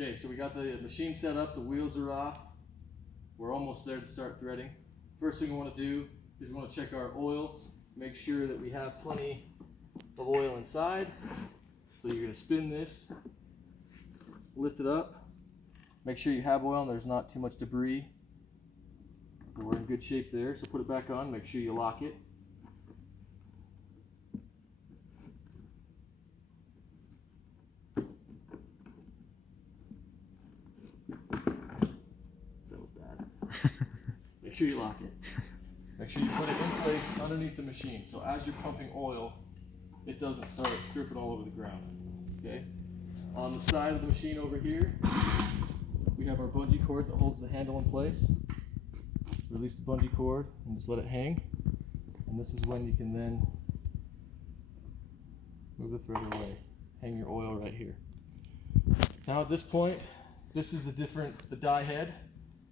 Okay, so we got the machine set up, the wheels are off. We're almost there to start threading. First thing we want to do is we want to check our oil, make sure that we have plenty of oil inside. So you're going to spin this, lift it up, make sure you have oil and there's not too much debris. We're in good shape there, so put it back on, make sure you lock it. That was bad. Make sure you lock it. Make sure you put it in place underneath the machine, so as you're pumping oil, it doesn't start dripping all over the ground. Okay? On the side of the machine over here, we have our bungee cord that holds the handle in place. Release the bungee cord and just let it hang. And this is when you can then move the thread away. Hang your oil right here. Now at this point, this is the die head.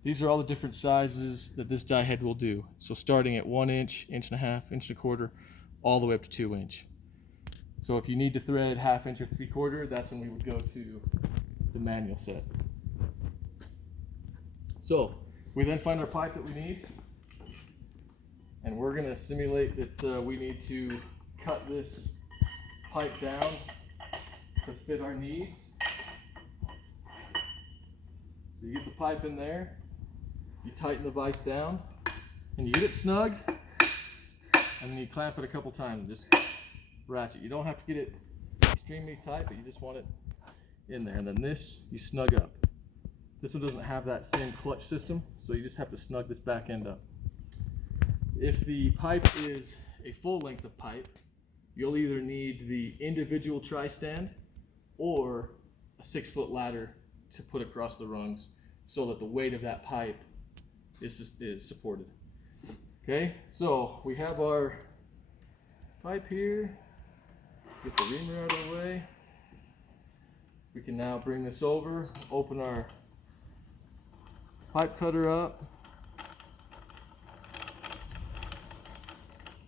These are all the different sizes that this die head will do. So starting at 1 inch, 1.5 inches, 1.25 inches, all the way up to 2 inch. So if you need to thread 1/2 inch or 3/4, that's when we would go to the manual set. So we then find our pipe that we need, and we're going to simulate that we need to cut this pipe down to fit our needs. So you get the pipe in there, you tighten the vise down, and you get it snug, and then you clamp it a couple times and just ratchet. You don't have to get it extremely tight, but you just want it in there. And then this, you snug up. This one doesn't have that same clutch system, so you just have to snug this back end up. If the pipe is a full length of pipe, you'll either need the individual tri-stand or a 6-foot ladder to put across the rungs so that the weight of that pipe is supported. Okay, so we have our pipe here. Get the reamer out of the way. We can now bring this over, open our pipe cutter up,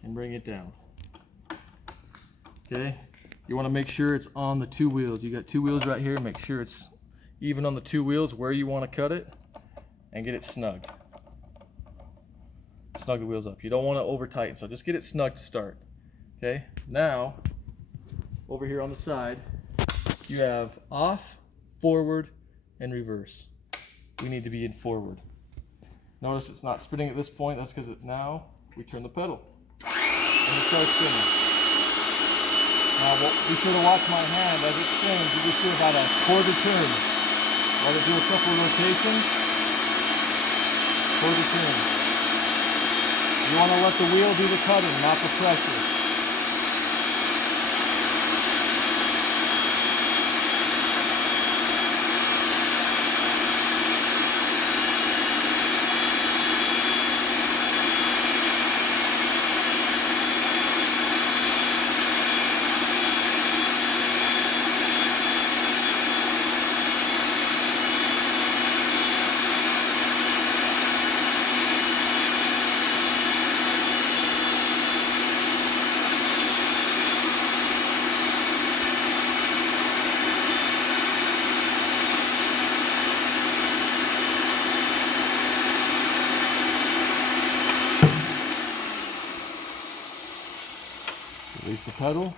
and bring it down. Okay, you want to make sure it's on the 2 wheels. You got 2 wheels right here. Make sure it's even on the 2 wheels where you want to cut it, and get it snug. Snug the wheels up. You don't want to over tighten, so just get it snug to start. Okay, now over here on the side, you have off, forward, and reverse. We need to be in forward. Notice it's not spinning at this point. That's because now we turn the pedal and it starts spinning. Now be sure to watch my hand as it spins. You just do about a 1/4 turn. Let it do a couple of rotations. 1/4 turn. You want to let the wheel do the cutting, not the pressure. Release the pedal,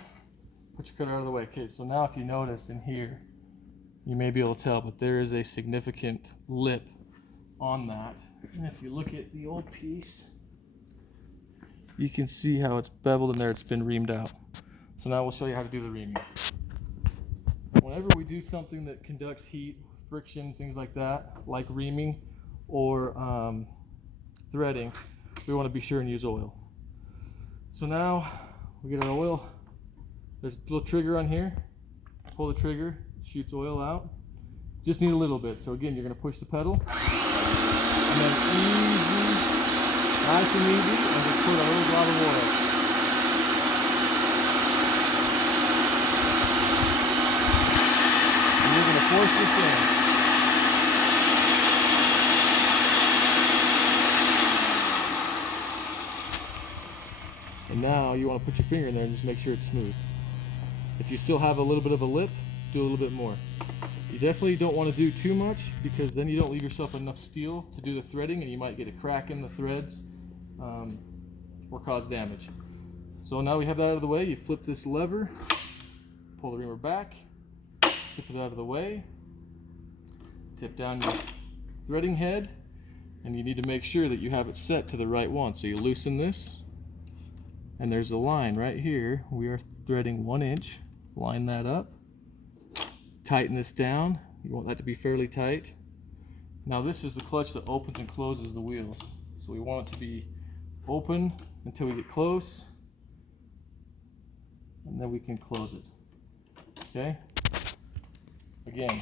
put your cutter out of the way. Okay, so now if you notice in here, you may be able to tell, but there is a significant lip on that. And if you look at the old piece, you can see how it's beveled in there. It's been reamed out. So now we'll show you how to do the reaming. Whenever we do something that conducts heat, friction, things like that, like reaming or threading, we want to be sure and use oil. So now we get our oil. There's a little trigger on here. Pull the trigger, it shoots oil out. Just need a little bit. So again, you're going to push the pedal, and then easy, nice and easy, and just put a little drop of oil. And you're going to force this in. And now you want to put your finger in there and just make sure it's smooth. If you still have a little bit of a lip, do a little bit more. You definitely don't want to do too much, because then you don't leave yourself enough steel to do the threading, and you might get a crack in the threads or cause damage. So now we have that out of the way. You flip this lever, pull the reamer back, tip it out of the way, tip down your threading head, and you need to make sure that you have it set to the right one. So you loosen this, and there's a line right here. We are threading 1 inch. Line that up, tighten this down. You want that to be fairly tight. Now this is the clutch that opens and closes the wheels. So we want it to be open until we get close, and then we can close it. Okay? Again,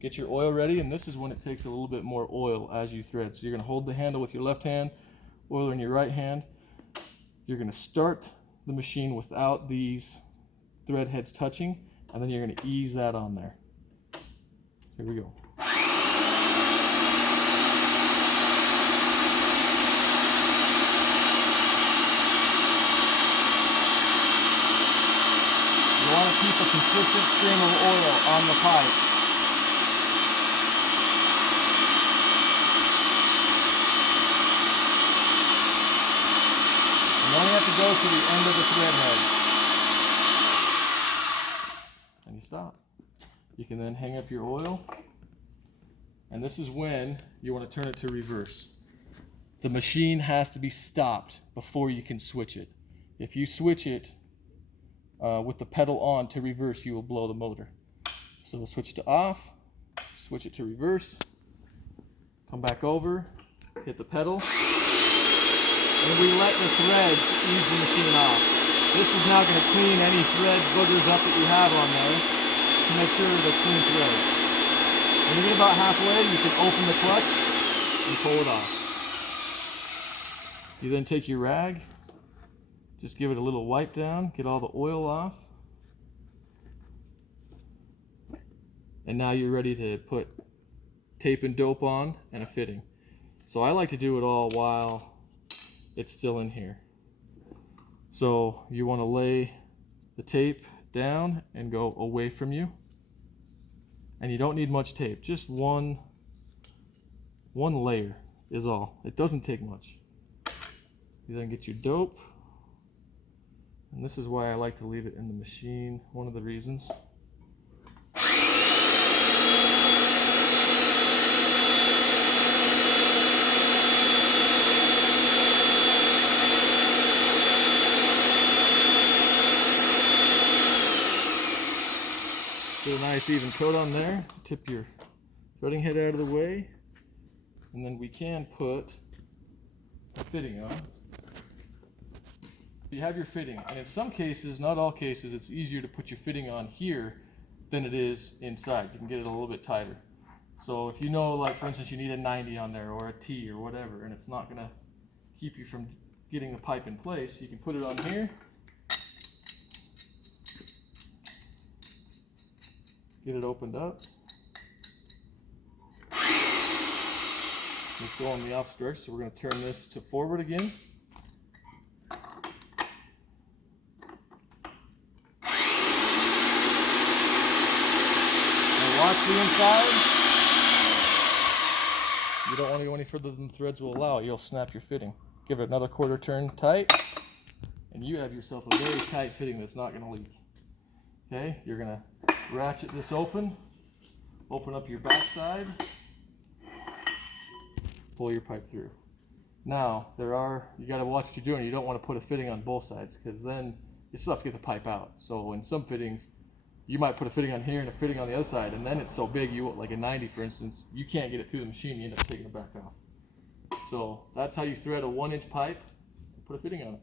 get your oil ready, and this is when it takes a little bit more oil as you thread. So you're going to hold the handle with your left hand, oil in your right hand. You're going to start the machine without these thread heads touching, and then you're going to ease that on there. Here we go. You want to keep a consistent stream of oil on the pipe. You only have to go to the end of the thread head. And you stop. You can then hang up your oil, and this is when you want to turn it to reverse. The machine has to be stopped before you can switch it. If you switch it with the pedal on to reverse, you will blow the motor. So switch it to off, switch it to reverse, come back over, hit the pedal, and we let the threads ease the machine off. This is now going to clean any thread boogers up that you have on there to make sure they're clean threads. When you get about halfway, you can open the clutch and pull it off. You then take your rag, just give it a little wipe down, get all the oil off, and now you're ready to put tape and dope on and a fitting. So I like to do it all while it's still in here. So you want to lay the tape down and go away from you, and you don't need much tape, just one layer is all. It doesn't take much. You then get your dope, and this is why I like to leave it in the machine, one of the reasons. Get a nice even coat on there, tip your threading head out of the way, and then we can put a fitting on. You have your fitting, and in some cases, not all cases, it's easier to put your fitting on here than it is inside. You can get it a little bit tighter. So if you know, like for instance, you need a 90 on there or a T or whatever, and it's not going to keep you from getting the pipe in place, you can put it on here. Get it opened up. Let's go in the opposite direction, so we're going to turn this to forward again. And watch the inside. You don't want to go any further than the threads will allow. You'll snap your fitting. Give it another quarter turn tight, and you have yourself a very tight fitting that's not going to leak. Okay, you're going to ratchet this open up your backside, pull your pipe through. Now, you got to watch what you're doing. You don't want to put a fitting on both sides, because then you still have to get the pipe out. So in some fittings, you might put a fitting on here and a fitting on the other side, and then it's so big, like a 90 for instance, you can't get it through the machine, you end up taking it back off. So that's how you thread a 1-inch pipe and put a fitting on it.